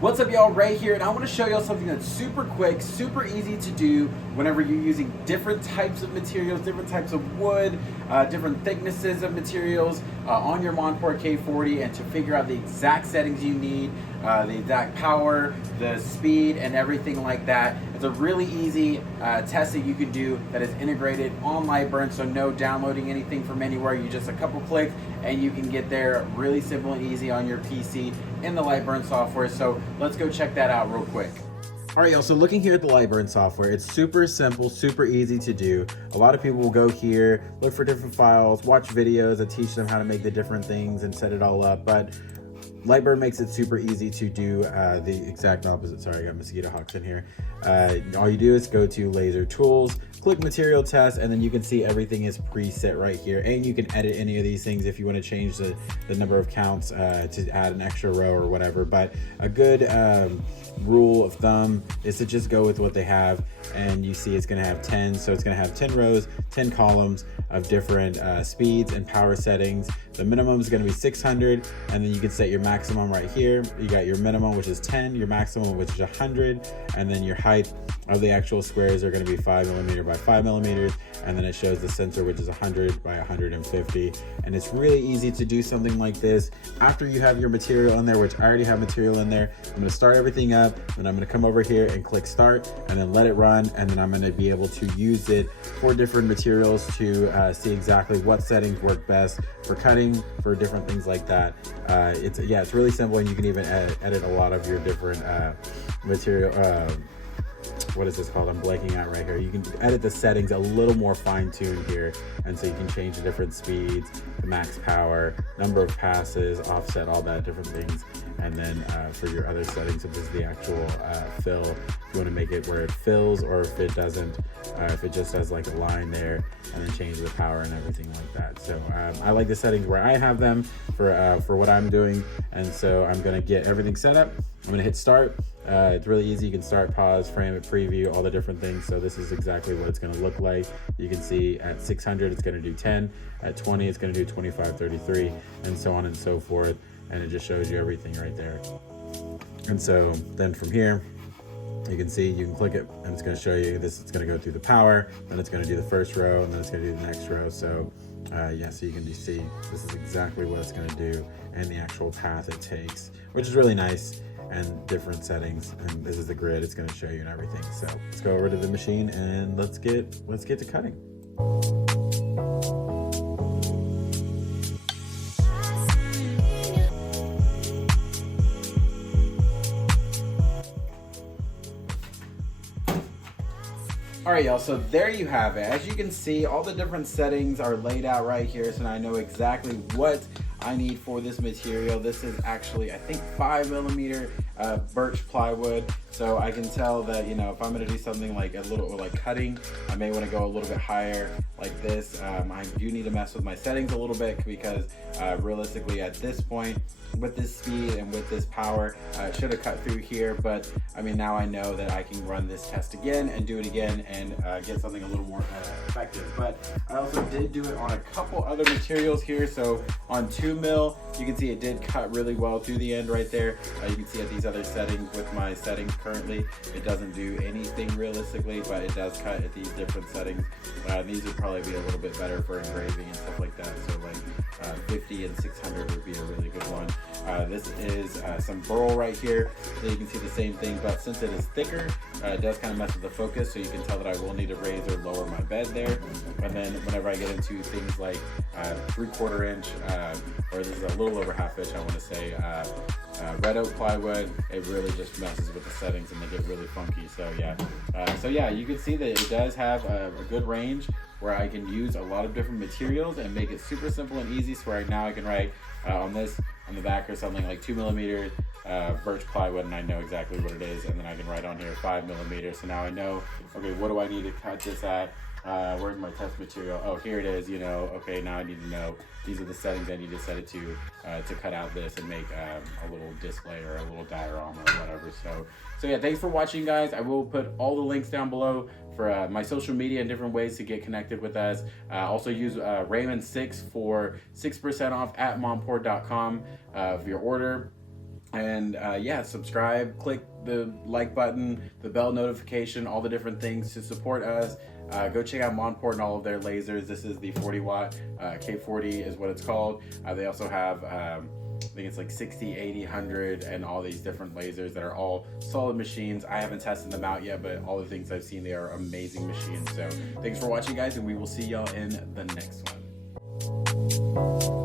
What's up, y'all? Ray here, and I want to show y'all something that's super quick, super easy to do whenever you're using different types of materials, different types of wood, different thicknesses of materials on your monport K40, and to figure out the exact settings you need, the exact power, the speed, and everything like that. It's a really easy test that you can do that is integrated on Lightburn, so no downloading anything from anywhere. You just a couple clicks and you can get there really simple and easy on your PC in the Lightburn software. So let's go check that out real quick. All right, y'all, so looking here at the Lightburn software, it's super simple, super easy to do. A lot of people will go here, look for different files, watch videos that teach them how to make the different things and set it all up, but Lightburn makes it super easy to do the exact opposite. Sorry, I got mosquito hawks in here. All you do is go to laser tools, click material test, and then you can see everything is preset right here. And you can edit any of these things if you want to change the number of counts to add an extra row or whatever. But a good rule of thumb is to just go with what they have, and you see it's going to have 10, so it's going to have 10 rows, 10 columns of different speeds and power settings. The minimum is going to be 600, and then you can set your maximum right here. You got your minimum, which is 10, your maximum, which is 100, and then your height of the actual squares are going to be 5mm by 5mm, and then it shows the sensor, which is 100 by 150. And it's really easy to do something like this after you have your material in there, which I already have material in there. I'm going to start everything up, and I'm going to come over here and click start, and then let it run, and then I'm going to be able to use it for different materials to see exactly what settings work best for cutting, for different things like that. It's really simple, and you can even edit a lot of your different material. What is this called? I'm blanking out right here. You can edit the settings a little more fine-tuned here, and so you can change the different speeds, the max power, number of passes, offset, all that different things. And then for your other settings, such as the actual fill, if you want to make it where it fills, or if it doesn't, if it just has like a line there, and then change the power and everything like that. So I like the settings where I have them for what I'm doing, and so I'm gonna get everything set up. I'm gonna hit start. It's really easy. You can start, pause, frame it, preview, all the different things. So this is exactly what it's going to look like. You can see at 600 it's going to do 10, at 20 it's going to do 25, 33, and so on and so forth. And it just shows you everything right there. And so then from here, you can see, you can click it, and it's going to show you this. It's going to go through the power, then it's going to do the first row, and then it's going to do the next row. So so you can just see this is exactly what it's going to do, and the actual path it takes, which is really nice, and different settings. And this is the grid it's going to show you and everything. So let's go over to the machine, and let's get to cutting. All right, y'all, so there you have it. As you can see, all the different settings are laid out right here, so now I know exactly what I need for this material. This is actually, I think, 5mm birch plywood, so I can tell that, you know, if I'm gonna do something like a little, like cutting, I may want to go a little bit higher like this. I do need to mess with my settings a little bit, because realistically at this point, with this speed and with this power, I should have cut through here, but I mean, now I know that I can run this test again and do it again and get something a little more effective. But I also did do it on a couple other materials here. So on 2mm, you can see it did cut really well through the end right there. You can see at these other settings, with my settings currently, it doesn't do anything realistically, but it does cut at these different settings. These would probably be a little bit better for engraving and stuff like that. So like 50 and 600 would be a really good one. This is some burl right here, so you can see the same thing, but since it is thicker, it does kind of mess with the focus, so you can tell that I will need to raise or lower my bed there. And then whenever I get into things like 3/4 inch, or this is a little over 1/2 inch, I want to say, red oak plywood, it really just messes with the settings and they get really funky. So yeah, you can see that it does have a good range where I can use a lot of different materials and make it super simple and easy. So right now I can write on the back or something like 2mm birch plywood, and I know exactly what it is, and then I can write on here 5mm. So now I know, okay, what do I need to cut this at? Where's my test material? Oh, here it is, you know. Okay, now I need to know these are the settings I need to set it to cut out this and make a little display or a little diorama or whatever. So yeah, thanks for watching, guys. I will put all the links down below for my social media and different ways to get connected with us. Also use Raymond6 for 6% off at monport.com for your order. And yeah, subscribe, click the like button, the bell notification, all the different things to support us. Go check out Monport and all of their lasers. This is the 40 watt K40 is what it's called. They also have I think it's like 60, 80, 100, and all these different lasers that are all solid machines. I haven't tested them out yet, but all the things I've seen, they are amazing machines. So thanks for watching, guys, and we will see y'all in the next one.